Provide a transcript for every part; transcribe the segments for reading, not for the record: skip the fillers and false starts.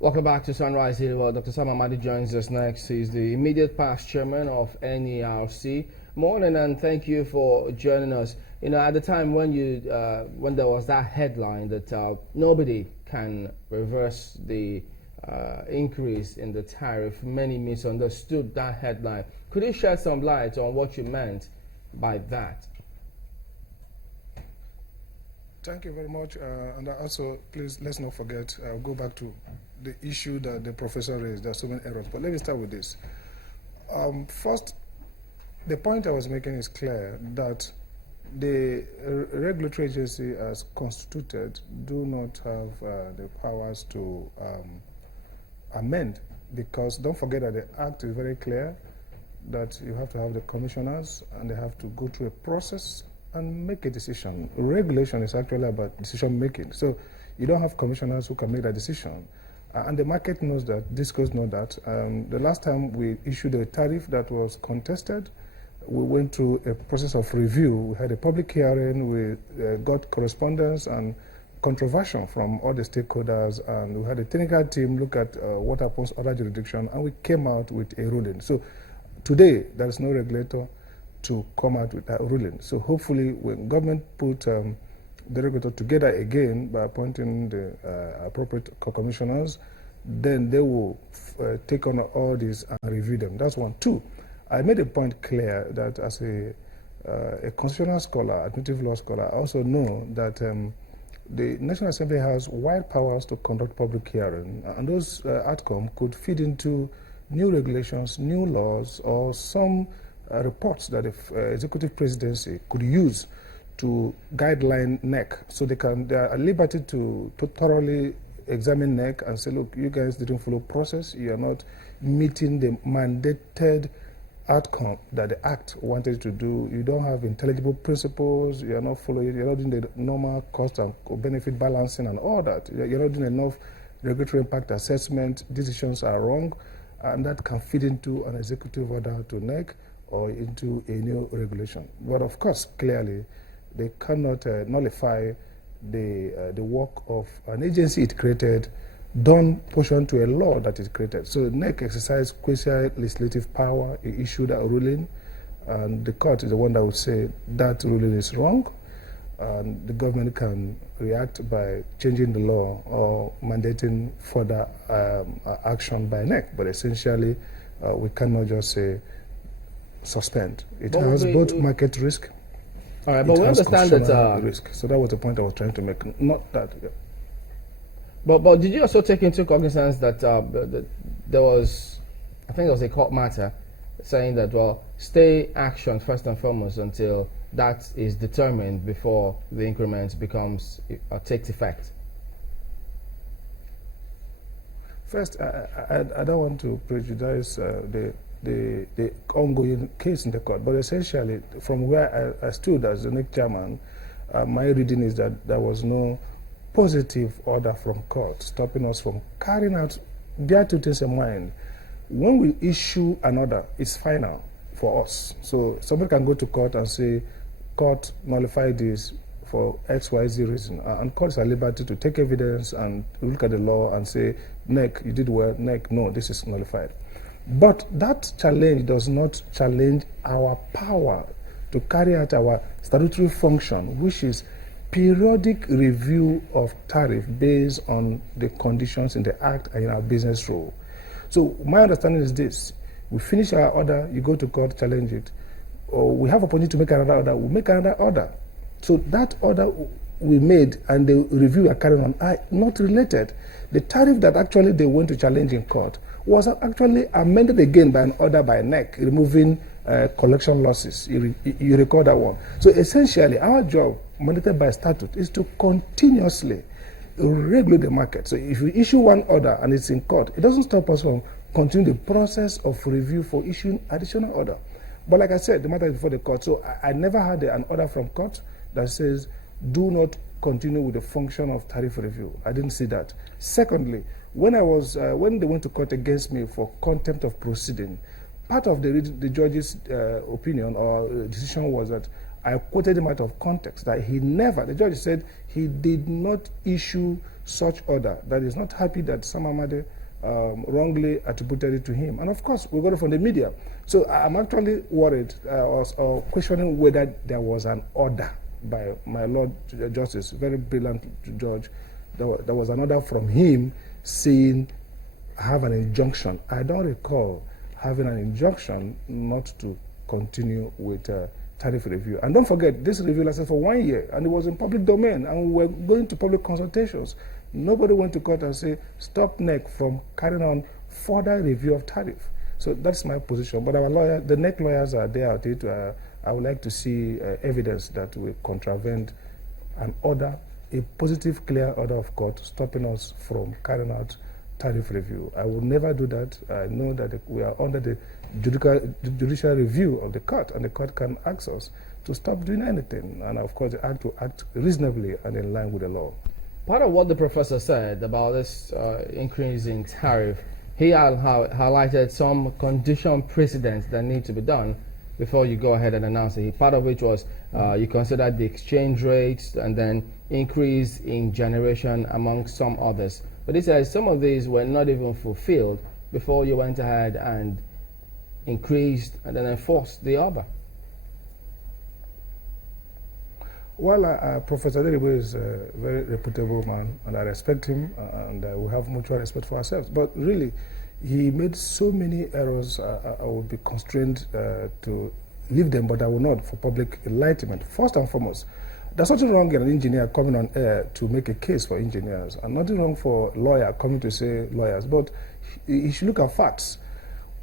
Welcome back to Sunrise Hill. Well, Dr. Sam Amadi joins us next. He's the immediate past chairman of NERC. Morning, and thank you for joining us. You know, at the time when when there was that headline that nobody can reverse the increase in the tariff, many misunderstood that headline. Could you shed some light on what you meant by that? Thank you very much. And also, please, let's not forget, I'll go back to the issue that the professor raised. There are so many errors. But let me start with this. First, the point I was making is clear that the regulatory agency as constituted do not have the powers to amend, because don't forget that the Act is very clear that you have to have the commissioners and they have to go through a process and make a decision. Regulation is actually about decision making. So you don't have commissioners who can make that decision. And the market knows that, discos know that. The last time we issued a tariff that was contested, we went through a process of review. We had a public hearing, we got correspondence and controversy from all the stakeholders, and we had a technical team look at what happens in other jurisdictions, and we came out with a ruling. So today, there is no regulator to come out with that ruling. So hopefully, when government put the regulator together again by appointing the appropriate commissioners, then they will take on all these and review them. That's one. Two, I made a point clear that as a constitutional scholar, administrative law scholar, I also know that the National Assembly has wide powers to conduct public hearing, and those outcomes could feed into new regulations, new laws, or some reports that the executive presidency could use to guideline NERC, so they are at liberty to thoroughly examine NERC and say, look, you guys didn't follow process, you are not meeting the mandated outcome that the Act wanted to do. You don't have intelligible principles, you are not following, you're not doing the normal cost and benefit balancing and all that. You're not doing enough regulatory impact assessment, decisions are wrong, and that can feed into an executive order to NERC or into a new regulation. But of course, clearly, they cannot nullify the work of an agency it created, done portion to a law that is created. So NERC exercised quasi-legislative power, it issued a ruling, and the court is the one that would say that ruling is wrong, and the government can react by changing the law or mandating further action by NERC. But essentially, we cannot just say suspend. It has both market risk. All right, but we understand that risk. So that was the point I was trying to make. Not that. Yeah. But did you also take into cognizance that there was, I think there was a court matter saying that, well, stay action first and foremost until that is determined before the increment becomes takes effect? First, I don't want to prejudice the ongoing case in the court, but essentially, from where I stood as the NERC chairman, my reading is that there was no positive order from court stopping us from carrying out. Bear two things in mind. When we issue an order, it's final for us. So somebody can go to court and say, court nullify this for XYZ reason. And courts are liberty to take evidence and look at the law and say, NERC, you did well, NERC, no, this is nullified. But that challenge does not challenge our power to carry out our statutory function, which is periodic review of tariff based on the conditions in the Act and in our business rule. So my understanding is this: we finish our order, you go to court, challenge it, or we have opportunity to make another order, we make another order. So that order we made and the review we are carrying on are not related. The tariff that actually they went to challenge in court was actually amended again by an order by NERC, removing collection losses. You recall that one. So essentially, our job, mandated by statute, is to continuously regulate the market. So if we issue one order and it's in court, it doesn't stop us from continuing the process of review for issuing additional order. But like I said, the matter is before the court. So I never had an order from court that says, do not continue with the function of tariff review. I didn't see that. Secondly, when they went to court against me for contempt of proceeding, part of the judge's opinion or decision was that I quoted him out of context that he never, the judge said he did not issue such order, that he's not happy that Sam Amadi wrongly attributed it to him. And of course, we got it from the media. So I'm actually worried or questioning whether there was an order by my Lord Justice, very brilliant judge. There was an order from him saying, have an injunction. I don't recall having an injunction not to continue with tariff review. And don't forget, this review lasted for 1 year, and it was in public domain, and we were going to public consultations. Nobody went to court and say, stop NERC from carrying on further review of tariff. So that's my position. But our lawyer, the NERC lawyers are there at it. I would like to see evidence that we contravened an order, a positive, clear order of court stopping us from carrying out tariff review. I would never do that. I know that we are under the judicial review of the court, and the court can ask us to stop doing anything. And of course, they have to act reasonably and in line with the law. Part of what the professor said about this increase in tariff, he highlighted some condition precedents that need to be done before you go ahead and announce it. Part of which was you considered the exchange rates and then increase in generation among some others. But he says some of these were not even fulfilled before you went ahead and increased and then enforced the other. Well, Professor Deribo is a very reputable man, and I respect him, and we have mutual respect for ourselves. But really, he made so many errors, I would be constrained to leave them, but I will not, for public enlightenment. First and foremost, there's nothing wrong in an engineer coming on air to make a case for engineers, and nothing wrong for a lawyer coming to say lawyers, but he should look at facts.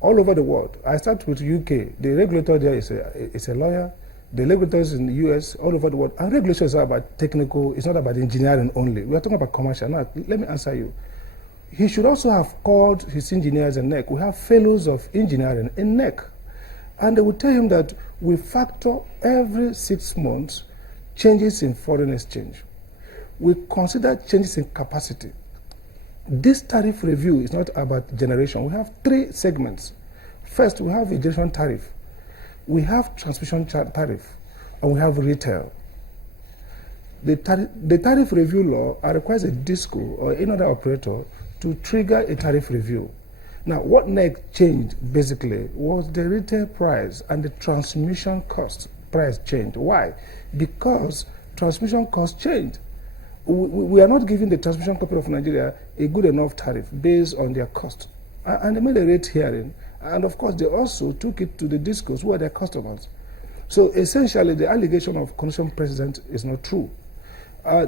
All over the world, I start with UK, the regulator there is a lawyer. The regulators in the US, all over the world, and regulations are about technical, it's not about engineering only. We are talking about commercial. Now, let me answer you. He should also have called his engineers in NERC. We have fellows of engineering in NERC. And they will tell him that we factor every 6 months changes in foreign exchange. We consider changes in capacity. This tariff review is not about generation. We have 3 segments. First, we have a generation tariff. We have transmission tariff, and we have retail. The tariff review law requires a DISCO or any other operator to trigger a tariff review. Now, what NERC changed basically was the retail price and the transmission cost price changed. Why? Because transmission costs changed. We are not giving the transmission company of Nigeria a good enough tariff based on their cost. And they made a rate hearing. And of course, they also took it to the DISCOs, who are their customers. So essentially, the allegation of condition precedent is not true.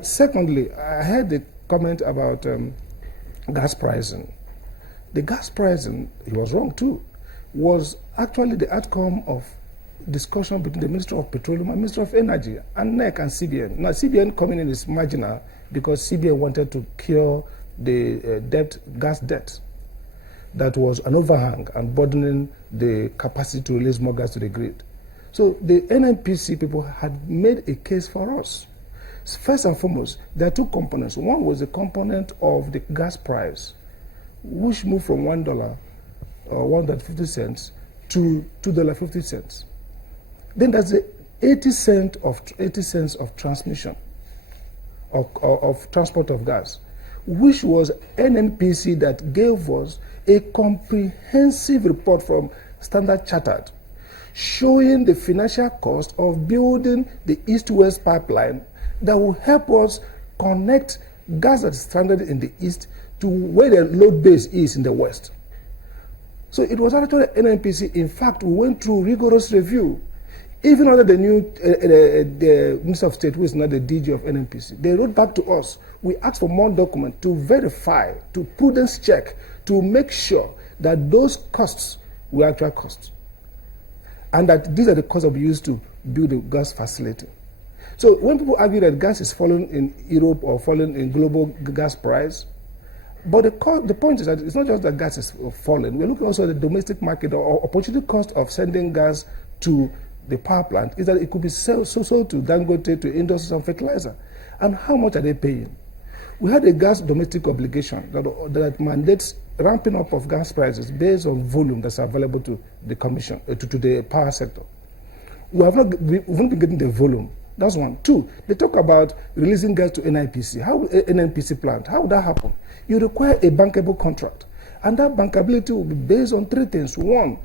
Secondly, I heard the comment about gas pricing. The gas pricing, he was wrong too, was actually the outcome of discussion between the Ministry of Petroleum and Ministry of Energy and NERC and CBN. Now, CBN coming in is marginal because CBN wanted to cure the gas debt that was an overhang and burdening the capacity to release more gas to the grid. So the NNPC people had made a case for us. First and foremost, there are 2 components. One was the component of the gas price, which moved from $1 or $1.50 to $2.50. Then there's the 80 cents of transmission of transport of gas, which was NNPC that gave us a comprehensive report from Standard Chartered showing the financial cost of building the East-West pipeline that will help us connect gas that is stranded in the East to where the load base is in the West. So it was actually NNPC. In fact, we went through rigorous review. Even under the new the Minister of State, who is not the DG of NNPC, they wrote back to us. We asked for more documents to verify, to prudence check, to make sure that those costs were actual costs, and that these are the costs that we used to build the gas facility. So when people argue that gas is falling in Europe or falling in global gas price, but the point is that it's not just that gas is falling. We're looking also at the domestic market or opportunity cost of sending gas to the power plant is that it could be sold to Dangote, to industries and fertilizer. And how much are they paying? We had a gas domestic obligation that mandates ramping up of gas prices based on volume that's available to the commission, to the power sector. we haven't been getting the volume. That's one. Two, they talk about releasing gas to NIPC. How NNPC plant? How would that happen? You require a bankable contract. And that bankability will be based on three things. One,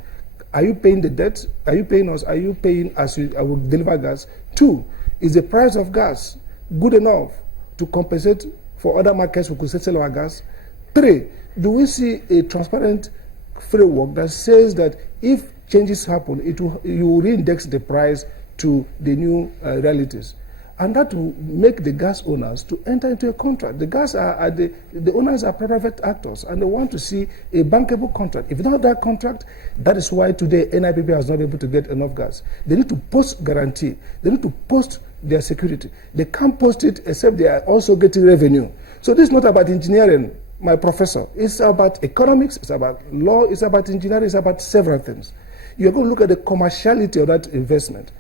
are you paying the debt? Are you paying us? Are you paying as I will deliver gas? Two, is the price of gas good enough to compensate for other markets who could sell our gas? Three, do we see a transparent framework that says that if changes happen, you will re-index the price to the new realities? And that will make the gas owners to enter into a contract. The owners are private actors, and they want to see a bankable contract. If you don't have that contract, that is why today NIPP has not been able to get enough gas. They need to post guarantee. They need to post their security. They can't post it except they are also getting revenue. So this is not about engineering, my professor. It's about economics, it's about law, it's about engineering, it's about several things. You're going to look at the commerciality of that investment.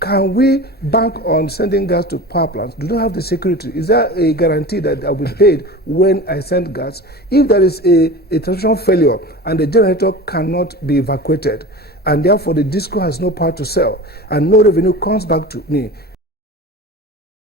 Can we bank on sending gas to power plants? Do not have the security. Is there a guarantee that I will be paid when I send gas? If there is a transmission failure and the generator cannot be evacuated, and therefore the disco has no power to sell, and no revenue comes back to me,